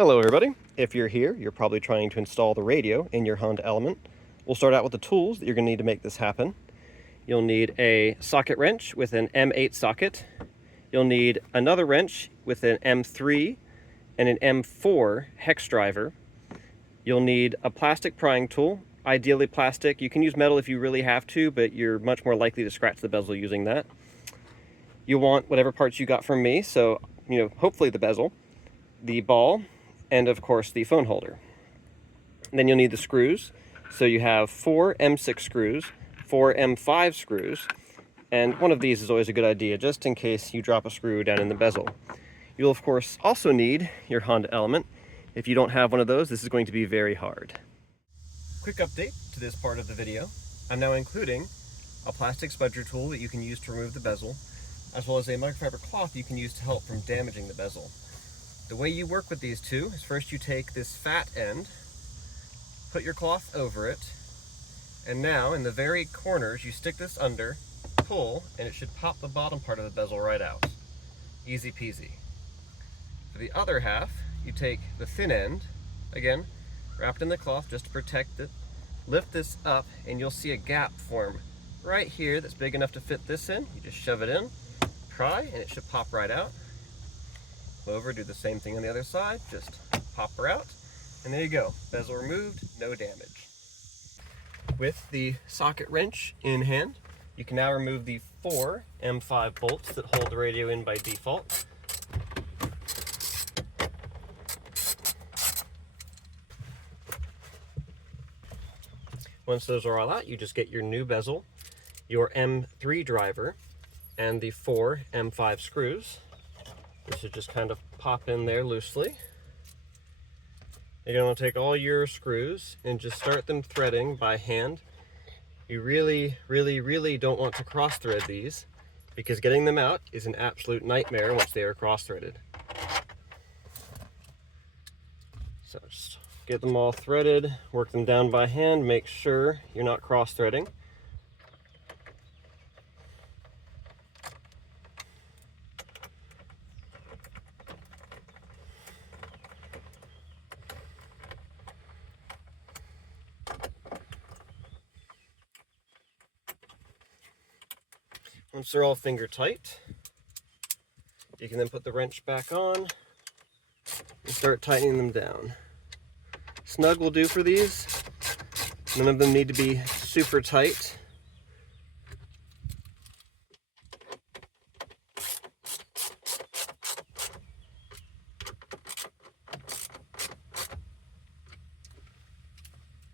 Hello everybody. If you're here, you're probably trying to install the radio in your Honda Element. We'll start out with the tools that you're going to need to make this happen. You'll need a socket wrench with an M8 socket. You'll need another wrench with an M3 and an M4 hex driver. You'll need a plastic prying tool, ideally plastic. You can use metal if you really have to, but you're much more likely to scratch the bezel using that. You'll want whatever parts you got from me, so hopefully the bezel, the ball, and of course the phone holder. And then you'll need the screws. So you have 4 M6 screws, 4 M5 screws, and one of these is always a good idea just in case you drop a screw down in the bezel. You'll of course also need your Honda Element. If you don't have one of those, this is going to be very hard. Quick update to this part of the video. I'm now including a plastic spudger tool that you can use to remove the bezel, as well as a microfiber cloth you can use to help from damaging the bezel. The way you work with these two is first you take this fat end, put your cloth over it, and now in the very corners you stick this under, pull, and it should pop the bottom part of the bezel right out. Easy peasy. For the other half, you take the thin end, again, wrapped in the cloth just to protect it, lift this up, and you'll see a gap form right here that's big enough to fit this in. You just shove it in, pry, and it should pop right out. Over, do the same thing on the other side, just pop her out, and there you go, bezel removed, no damage. With the socket wrench in hand, you can now remove the 4 M5 bolts that hold the radio in by default. Once those are all out, you just get your new bezel, your M3 driver, and the 4 M5 screws. This should just kind of pop in there loosely. You're going to take all your screws and just start them threading by hand. You really don't want to cross thread these because getting them out is an absolute nightmare once they are cross threaded. So just get them all threaded, work them down by hand, make sure you're not cross threading. Once they're all finger tight, you can then put the wrench back on and start tightening them down. Snug will do for these. None of them need to be super tight.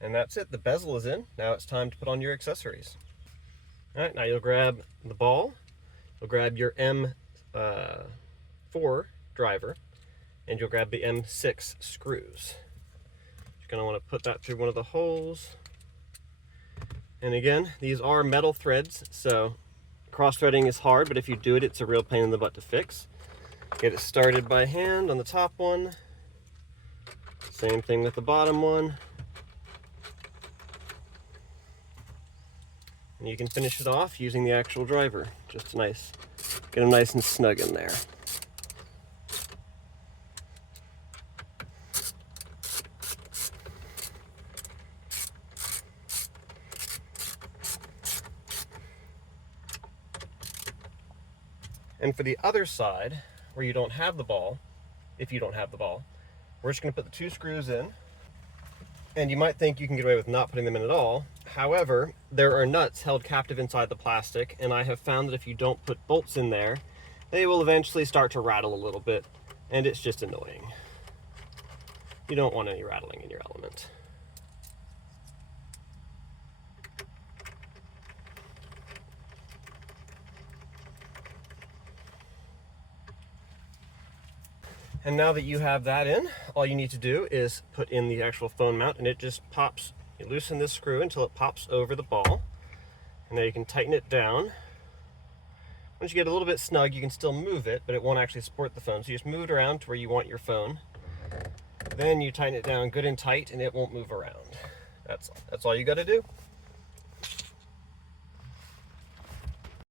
And that's it, the bezel is in. Now it's time to put on your accessories. All right, now you'll grab the ball, you'll grab your M4 driver, and you'll grab the M6 screws. You're going to want to put that through one of the holes. And again, these are metal threads, so cross-threading is hard, but if you do it, it's a real pain in the butt to fix. Get it started by hand on the top one. Same thing with the bottom one. And you can finish it off using the actual driver. Just nice, get them nice and snug in there. And for the other side, where you don't have the ball, if you don't have the ball, we're just going to put the 2 screws in. And you might think you can get away with not putting them in at all. However, there are nuts held captive inside the plastic, and I have found that if you don't put bolts in there, they will eventually start to rattle a little bit, and it's just annoying. You don't want any rattling in your Element. And now that you have that in, all you need to do is put in the actual phone mount, and it just pops. You loosen this screw until it pops over the ball, and now you can tighten it down. Once you get a little bit snug, you can still move it, but it won't actually support the phone. So you just move it around to where you want your phone. Then you tighten it down good and tight, and it won't move around. That's all you got to do.